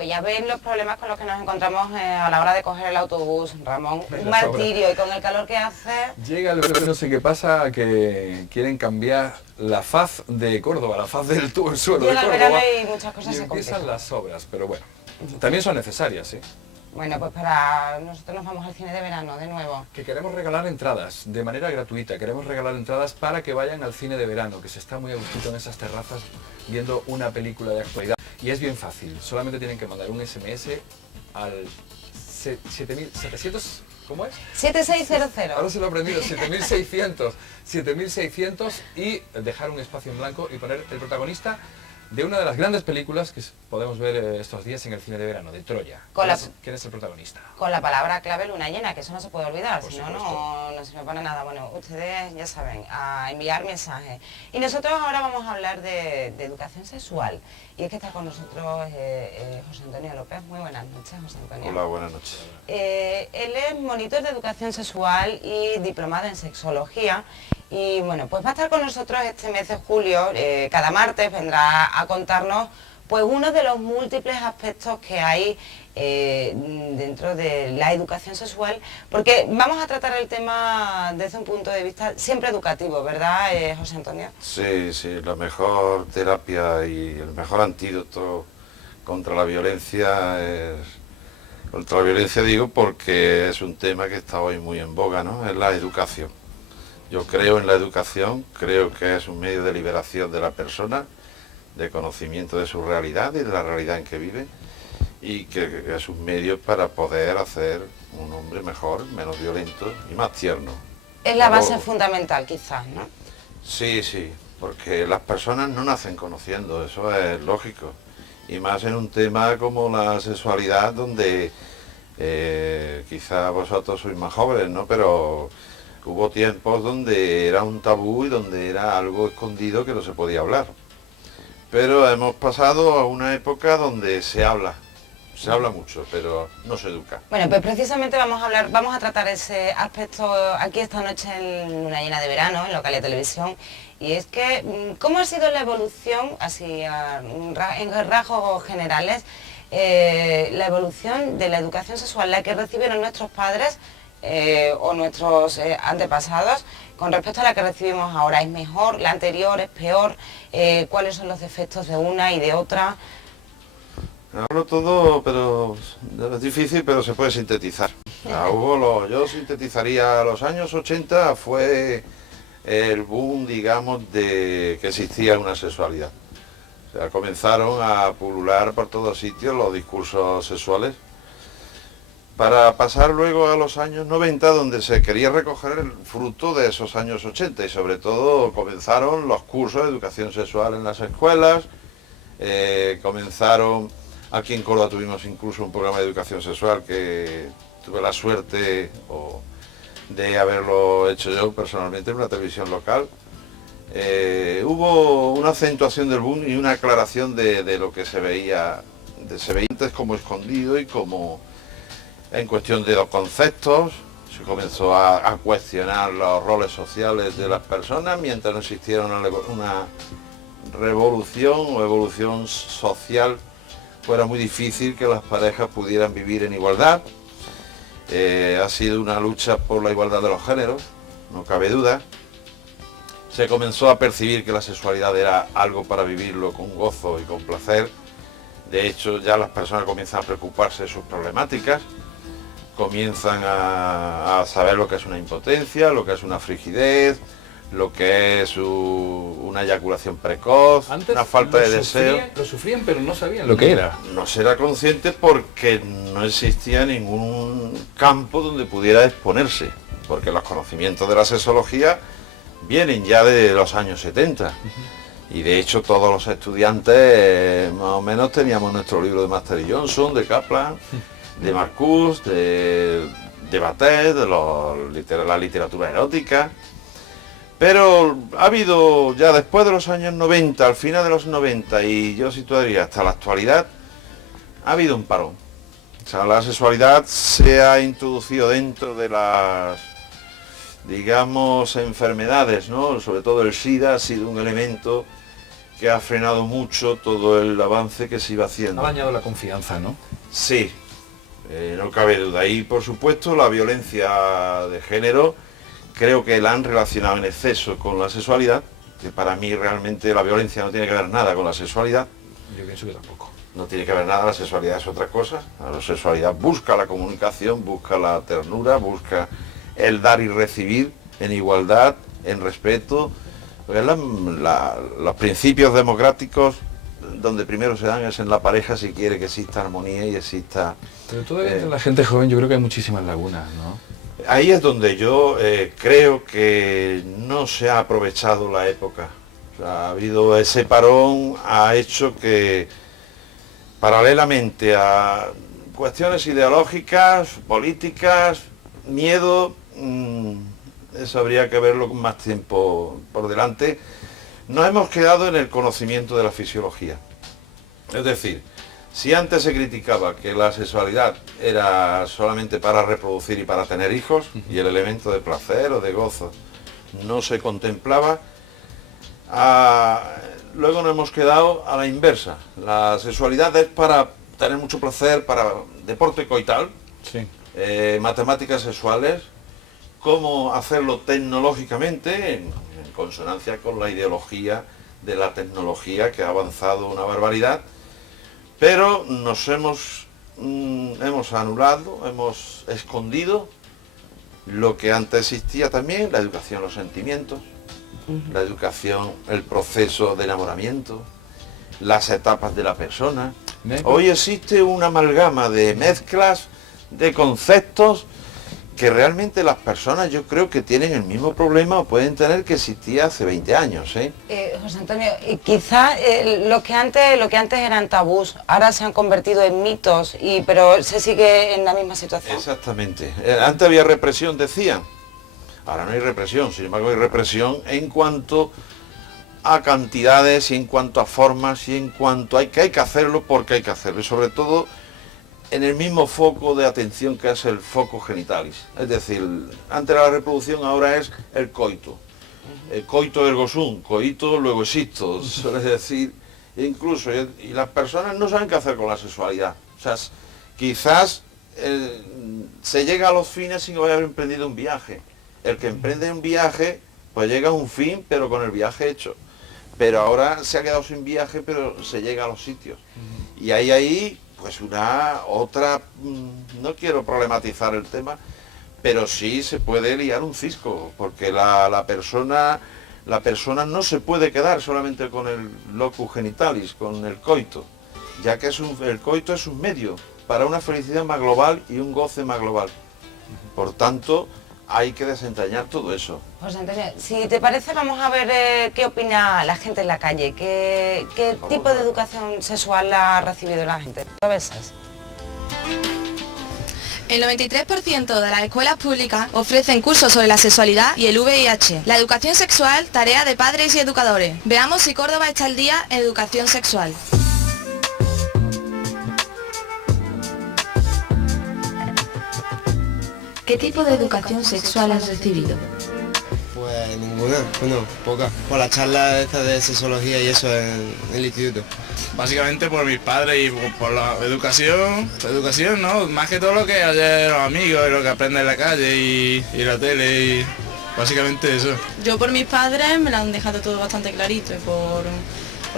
pues ya ven los problemas con los que nos encontramos a la hora de coger el autobús, Ramón. Un Las martirio, y con el calor que hace... Llega lo que no sé qué pasa, que quieren cambiar la faz de Córdoba, la faz del suelo de Llega el Córdoba. verano y muchas cosas Y se empiezan complican. las obras, pero bueno, también son necesarias, ¿eh? Bueno, pues para nosotros nos vamos al cine de verano de nuevo. Que queremos regalar entradas de manera gratuita, queremos regalar entradas para que vayan al cine de verano, que se está muy a gustito en esas terrazas viendo una película de actualidad. Y es bien fácil, solamente tienen que mandar un SMS al 7700, ¿cómo es? 7600. Ahora se lo he aprendido, 7600 y dejar un espacio en blanco y poner el protagonista de una de las grandes películas que podemos ver estos días en el cine de verano, de Troya. ¿Quién es el protagonista? Con la palabra clave luna llena, que eso no se puede olvidar, Por si no, supuesto. no se me pone nada. Bueno, ustedes ya saben, a enviar mensajes. Y nosotros ahora vamos a hablar de educación sexual. Y es que está con nosotros José Antonio López. Muy buenas noches, José Antonio. Hola, buenas noches. Él es monitor de educación sexual y diplomado en sexología. Y bueno, pues va a estar con nosotros este mes de julio, cada martes vendrá a contarnos pues uno de los múltiples aspectos que hay dentro de la educación sexual, porque vamos a tratar el tema desde un punto de vista siempre educativo, ¿verdad, José Antonio? Sí, sí, la mejor terapia y el mejor antídoto contra la violencia es... Contra la violencia digo porque es un tema que está hoy muy en boga, ¿no? Es la educación. Yo creo en la educación, creo que es un medio de liberación de la persona, de conocimiento de su realidad y de la realidad en que vive, y que es un medio para poder hacer un hombre mejor, menos violento y más tierno. Es la base fundamental, quizás, ¿no? Sí, sí, porque las personas no nacen conociendo, eso es lógico, y más en un tema como la sexualidad, donde quizá vosotros sois más jóvenes, ¿no? Pero hubo tiempos donde era un tabú y donde era algo escondido que no se podía hablar. Pero hemos pasado a una época donde se habla mucho, pero no se educa. Bueno, pues precisamente vamos a tratar ese aspecto aquí esta noche en Luna Llena de Verano, en Localia Televisión, y es que, ¿cómo ha sido la evolución, así en rasgos generales, la evolución de la educación sexual, la que recibieron nuestros padres o nuestros antepasados, con respecto a la que recibimos ahora? ¿Es mejor? ¿La anterior es peor? ¿Cuáles son los defectos de una y de otra? Hablo todo, pero es difícil, pero se puede sintetizar. Yo sintetizaría los años 80, fue el boom, digamos, de que existía una sexualidad. O sea, comenzaron a pulular por todos sitios los discursos sexuales, para pasar luego a los años 90, donde se quería recoger el fruto de esos años 80, y sobre todo comenzaron los cursos de educación sexual en las escuelas, aquí en Córdoba tuvimos incluso un programa de educación sexual que tuve la suerte de haberlo hecho yo personalmente en una televisión local. Hubo una acentuación del boom y una aclaración de lo que se veía antes como escondido y como en cuestión de los conceptos. Se comenzó a cuestionar los roles sociales de las personas mientras no existiera una revolución o evolución social. Fuera muy difícil que las parejas pudieran vivir en igualdad. Ha sido una lucha por la igualdad de los géneros, no cabe duda. Se comenzó a percibir que la sexualidad era algo para vivirlo con gozo y con placer. De hecho, ya las personas comienzan a preocuparse de sus problemáticas, comienzan a saber lo que es una impotencia, lo que es una frigidez, lo que es una eyaculación precoz, Antes una falta de deseo. Lo sufrían, pero no sabían lo que era. No se era consciente porque no existía ningún campo donde pudiera exponerse, porque los conocimientos de la sexología vienen ya de los años 70. Y de hecho todos los estudiantes más o menos teníamos nuestro libro de Master y Johnson, de Kaplan, de Marcuse, de Batet, de la literatura erótica. Pero ha habido, ya después de los años 90, al final de los 90, y yo situaría hasta la actualidad, ha habido un parón. O sea, la sexualidad se ha introducido dentro de las, digamos, enfermedades, ¿no? Sobre todo el SIDA ha sido un elemento que ha frenado mucho todo el avance que se iba haciendo. Ha dañado la confianza, ¿no? Sí, no cabe duda. Y por supuesto la violencia de género creo que la han relacionado en exceso con la sexualidad, que para mí realmente la violencia no tiene que ver nada con la sexualidad. Yo pienso que tampoco. No tiene que ver nada, la sexualidad es otra cosa. La sexualidad busca la comunicación, busca la ternura, busca el dar y recibir en igualdad, en respeto. Porque los principios democráticos donde primero se dan es en la pareja si quiere que exista armonía y exista... Pero todavía entre la gente joven yo creo que hay muchísimas lagunas, ¿no? Ahí es donde yo creo que no se ha aprovechado la época. O sea, ha habido ese parón, ha hecho que paralelamente a cuestiones ideológicas, políticas, miedo, eso habría que verlo con más tiempo por delante, nos hemos quedado en el conocimiento de la fisiología. Es decir, si antes se criticaba que la sexualidad era solamente para reproducir y para tener hijos, y el elemento de placer o de gozo no se contemplaba, luego nos hemos quedado a la inversa. La sexualidad es para tener mucho placer, para deporte coital, Sí. Matemáticas sexuales, cómo hacerlo tecnológicamente, en consonancia con la ideología de la tecnología que ha avanzado una barbaridad, pero nos hemos anulado, hemos escondido lo que antes existía también, la educación, los sentimientos, la educación, el proceso de enamoramiento, las etapas de la persona. Hoy existe una amalgama de mezclas, de conceptos, que realmente las personas yo creo que tienen el mismo problema o pueden tener que existía hace 20 años. José Antonio, quizá lo que antes eran tabús, ahora se han convertido en mitos, pero se sigue en la misma situación. Exactamente. Antes había represión, decían. Ahora no hay represión, sin embargo hay represión en cuanto a cantidades y en cuanto a formas y en cuanto hay que hacerlo porque hay que hacerlo. Y sobre todo en el mismo foco de atención que es el foco genitalis. Es decir, antes era la reproducción, ahora es el coito. El coito ergo sum, coito luego existo. Es decir, incluso, y las personas no saben qué hacer con la sexualidad. O sea, quizás se llega a los fines sin haber emprendido un viaje. El que emprende un viaje, pues llega a un fin, pero con el viaje hecho. Pero ahora se ha quedado sin viaje, pero se llega a los sitios. Y ahí pues no quiero problematizar el tema, pero sí se puede liar un cisco, porque la persona no se puede quedar solamente con el locus genitalis, con el coito, ya que el coito es un medio para una felicidad más global y un goce más global. Por tanto, hay que desentrañar todo eso. José Antonio, si te parece, vamos a ver qué opina la gente en la calle, qué tipo de educación sexual ha recibido la gente. ¿Lo ves? El 93% de las escuelas públicas ofrecen cursos sobre la sexualidad y el VIH. La educación sexual, tarea de padres y educadores. Veamos si Córdoba está al día en educación sexual. ¿Qué tipo de educación sexual has recibido? Pues ninguna, bueno, poca. Por las charlas estas de sexología y eso en el instituto. Básicamente por mis padres y por la educación, ¿no? Más que todo lo que hay los amigos y lo que aprende en la calle y la tele y básicamente eso. Yo por mis padres me lo han dejado todo bastante clarito y por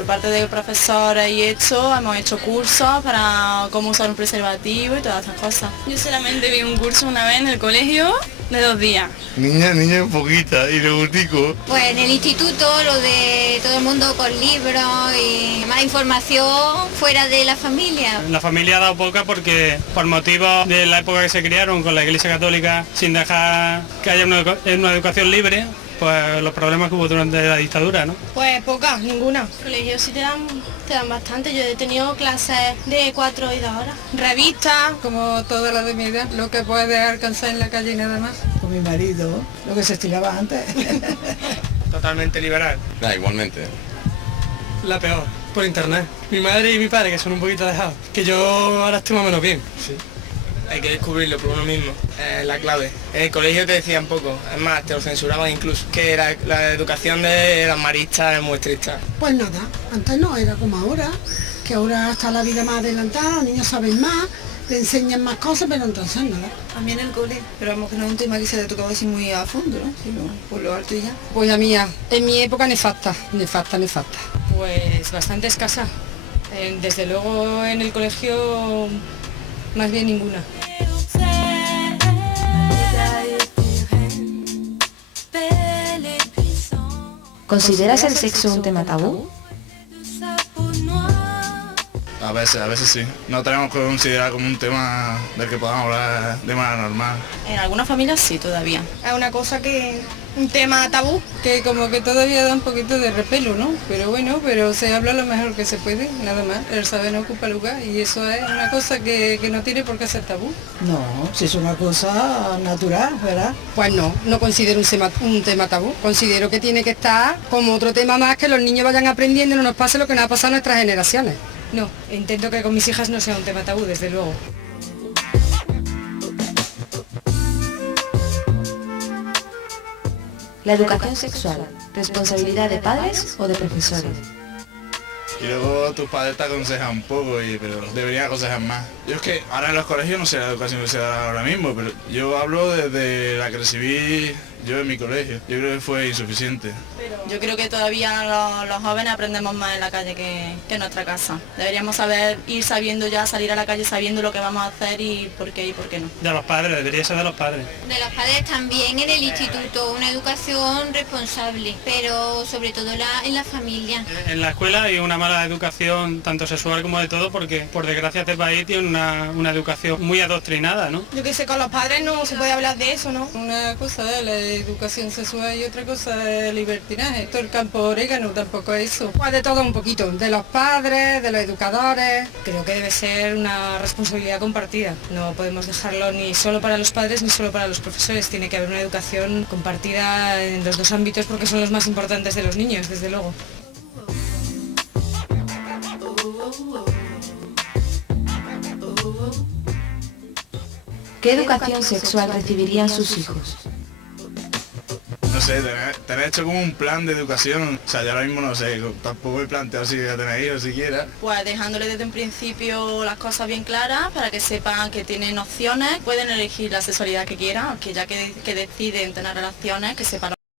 parte de profesores y esto hemos hecho cursos para cómo usar un preservativo y todas estas cosas. Yo solamente vi un curso una vez en el colegio de 2 días. Niña poquita y lo gustico. Pues en el instituto lo de todo el mundo con libros y más información fuera de la familia. La familia ha dado poca porque por motivos de la época que se criaron con la Iglesia Católica sin dejar que haya una educación libre, pues los problemas que hubo durante la dictadura, ¿no? Pues pocas, ninguna. Colegios sí te dan bastante, yo he tenido clases de 4 y 2 horas. Revistas, como toda la de mi edad, lo que puedes alcanzar en la calle y nada más. Con mi marido, lo que se estilaba antes. Totalmente liberal. Igualmente. La peor, por internet. Mi madre y mi padre, que son un poquito dejados, que yo ahora estoy más o menos bien. Sí. Hay que descubrirlo por uno mismo, es la clave. En el colegio te decían poco, es más, te lo censuraban incluso, que era la educación de las maristas es muy estricta. Pues nada, antes no era como ahora, que ahora está la vida más adelantada, los niños saben más, te enseñan más cosas, pero entonces nada. A mí en el cole, pero vamos que no es un tema que se le tocaba así muy a fondo, ¿no? Sino por lo alto y ya. Pues la mía, en mi época nefasta. Pues bastante escasa. Desde luego en el colegio más bien ninguna. ¿Consideras el sexo un tema tabú? A veces sí. No tenemos que considerar como un tema del que podamos hablar de manera normal. En algunas familias sí, todavía. Es una cosa un tema tabú. Que como que todavía da un poquito de repelo, ¿no? Pero bueno, se habla lo mejor que se puede, nada más. El saber no ocupa lugar y eso es una cosa que no tiene por qué ser tabú. No, si es una cosa natural, ¿verdad? Pues no considero un tema tabú. Considero que tiene que estar como otro tema más, que los niños vayan aprendiendo y no nos pase lo que nos ha pasado a nuestras generaciones. No, intento que con mis hijas no sea un tema tabú, desde luego. ¿La educación sexual, responsabilidad de padres o de profesores? Y luego tus padres te aconsejan un poco, pero deberían aconsejar más. Yo es que ahora en los colegios no sé la educación que se da ahora mismo, pero yo hablo desde la que recibí yo en mi colegio. Yo creo que fue insuficiente. Yo creo que todavía los jóvenes aprendemos más en la calle que en nuestra casa. Deberíamos ir sabiendo ya, salir a la calle sabiendo lo que vamos a hacer y por qué no. De los padres, debería ser de los padres. De los padres también en el instituto, una educación responsable, pero sobre todo en la familia. En la escuela hay una mala educación, tanto sexual como de todo, porque por desgracia este país tiene una educación muy adoctrinada, ¿no? Yo qué sé, con los padres no se puede hablar de eso, ¿no? Una cosa es la educación sexual y otra cosa es el libertinaje. Esto el campo orégano tampoco es eso. Pues de todo un poquito, de los padres, de los educadores. Creo que debe ser una responsabilidad compartida. No podemos dejarlo ni solo para los padres ni solo para los profesores. Tiene que haber una educación compartida en los dos ámbitos porque son los más importantes de los niños, desde luego. ¿Qué educación sexual recibirían sus hijos? No sé, tener hecho como un plan de educación. O sea, yo ahora mismo no sé, tampoco he planteado si voy a tener hijos siquiera. Pues dejándole desde un principio las cosas bien claras para que sepan que tienen opciones, pueden elegir la sexualidad que quieran, que ya que deciden tener relaciones, que sepan